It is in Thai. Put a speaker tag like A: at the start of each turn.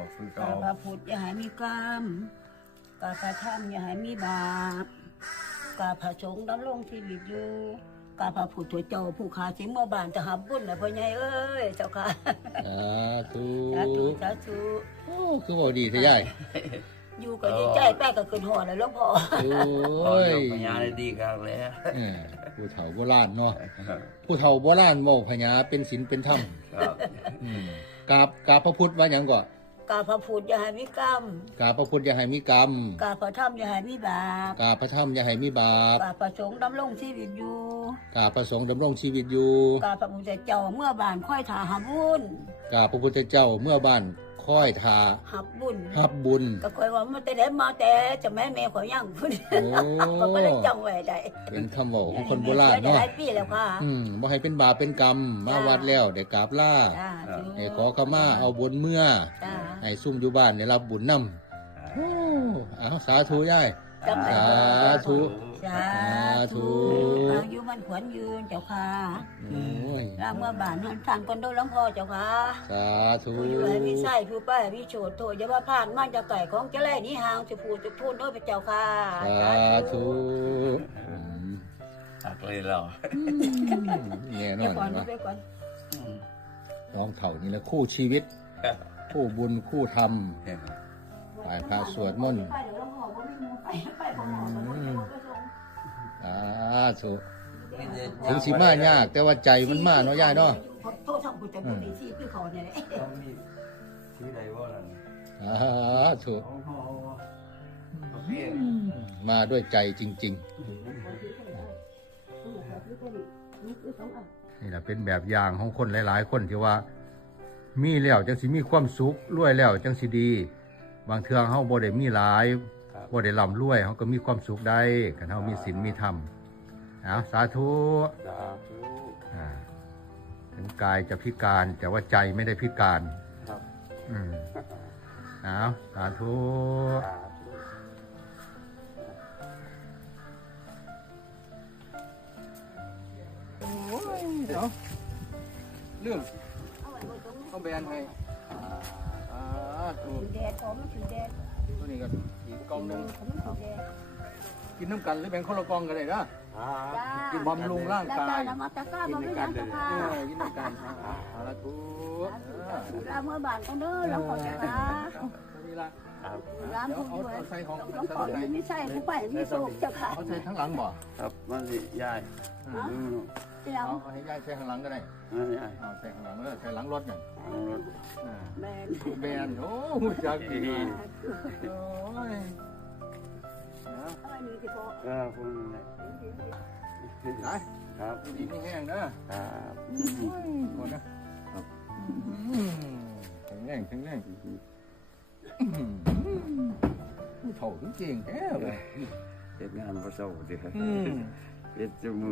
A: คือก
B: า
A: เก่า
B: พระพุทธอย่าให้มีกรรมกาพระธรรมอย่าให้มีบาปกาพระสงฆ์ดำรงชีวิตอยู่กาพระพุทธเจ้าผู้ขาสิเมื่อบานจะหับบุญนะพ่อใหญ่เอ้ยเจ้าค่ะ
C: สาธุ
B: สาธุสาธุ
C: โอ้คือบ่ดีเท่ยาย
B: อยู่ก็ดีใจแป้ก็ขึ้นหอแล้วหลวงพ่อ
C: โอ้
A: โอ้ย
C: ย
A: พญาได้ดีกันเลย
C: ผู้เฒ่าโบราณเนาะผู้เฒ่าโบราณเว้าพญาเป็นศีลเป็นธรรม
A: ครับ
C: อืมกราบพระพุทธว่าหยังก่อน
B: กาพระพุทธอย่าให้มีกรรม
C: กราบพระพุทธอย่าให้มีกรรม
B: กาพระธรรมอย่าให้มีบาป
C: กราบพระธรรมอย่าให้มีบาป
B: กาพระสงฆ์ดำรงชีวิตอยู่
C: กราบพระสงฆ์ดำรงชีวิตอยู่
B: กาพระพุทธเจ้าเมื่อบานค่อยถาหับบุญ
C: กราบพระพุทธเจ้าเมื่อบ้านค่อยทา
B: หับบุญ
C: ฮับบุญ
B: ก็คอยว่ามันแต่ได้มาแต่จะแม่ขอยย่างพุ่น
C: โอ้
B: ก็เลยจังไว้ได้
C: เป็นคำเว้าของคนโบราณ
B: เนาะ
C: เนาะ
B: หลายปีแล้วค่ะ
C: บ่ให้เป็นบาปเป็นกรรมมาวัดแล้วได้กราบลา
B: จ้า
C: ให้ขอขมาเอาบุญเมื่อ
B: จ้า
C: ให้ซุ่มอยู่บ้านได้รับบุญนำโอ้เอาสาธุยาย
B: จำได้
C: สาธุ
B: สาธุ
C: สาธุ
B: อายุมันขวัญยืนเจ้าค่ะ
C: โอ้ย
B: แล้วเมื่อบานหันทานคนโดนหลวงพ่อเจ้าค่ะ
C: สาธุ
B: ผู้อยู่ให้มีไส้ผู้ป้าให้มีโฉดโทษอย่าว่าผ่านมันจะไก่ของจะแล่นี้ห่างจะพูดจะพูดด้วยพระเจ้าค่ะ
C: สาธุอืม
A: ตักเลยเรา
C: แน่น
B: เดี๋ย
C: อ
B: วน ก่อน
C: ว่า
B: เดี๋ยวก่อน
C: น้องเถ่านี่แหละคู่ชีวิต คู่บุญคู่ธรรมไหว้พระสวดมนต์
B: ไปเดี๋ยวหลวงพ่อบ่มีหมู่ไปไปบ่หมอบ่มีหมู่ไปส่ง
C: สาธุถึงสิมายากแต่ว่าใจมันมาเนาะยายเนาะ
B: โทษทางผู้จะพูดดีที่คือเขาเนี่ยแหละ
A: ต้องมีชื่อใดว่าอะไร
C: สาธุ
A: โอเค
C: มาด้วยใจจริง ๆ นี่แหละเป็นแบบอย่างของคนหลายๆ คนที่ว่า มีแล้วจังสิมีความสุขรวยแล้วจังสิดี บางเทื่อเฮาบ่ได้มีหลายบ่ได้ร่ำรวยเฮาก็มีความสุขได้คันเฮามีศีลมีธรรมเอาสาธุ
A: สาธุ
C: อ่าถึงกายจะพิการแต่ว่าใจไม่ได้พิการ
A: ครับ
C: เอาสาธุ
A: สาธุ
C: โอ้ยเดี๋ยวเรื่องต้องแบนให้ถูก
B: ถือแดดของมันถือแดด
C: ตัวนี้ก็อีกกล่องหนึง
B: ของมันถือแดด
C: กินน้ำกันหรือแบ่งคนละกล่องกันเลยนะ
B: จ้า
C: กินบำรุงร่างกาย
B: แล้วมาตะก้าบ่มีหยังเจ้าค่ะ
C: กินน้ำกันสาธุ
B: ลาเมื่อบานกันเด้อหลวงพ่อเจ้าค่ะ
C: ตัวนี้ละ
B: ลาม
C: เดี๋ยว
B: ผู้
C: เอา
B: ด้วย
C: เอาใส่ของ
B: หลวงพ่อไม่ใช่ผู้ไปมีโศกเจ้าค่ะ
C: เอาใส่ทั้งหลังบ่
A: ครับมันสิยาย
B: เดี๋ยว
C: เอาให้ยายใส่ข้างหลังก็ได้
A: ยาย
C: เอาใส่ข้างหลังแล้วใส่หลังรถเนี่ย
B: แม่น
C: แบนโอ้จักดีโอ้ย
B: อะไรนี่ที่พ่อ
A: ก็คุณนะ
C: ไหน
A: ครับ
C: ดีไม่แห้งเด้อ
A: ครับ
C: หมดนะครับ แข็งแรงแข็งแรงเถ่าถึงเก่งแท้เลย
A: เฮ็ดงานบ่เศร้าเด้อ
C: อืม
A: เฮ็ดจมูก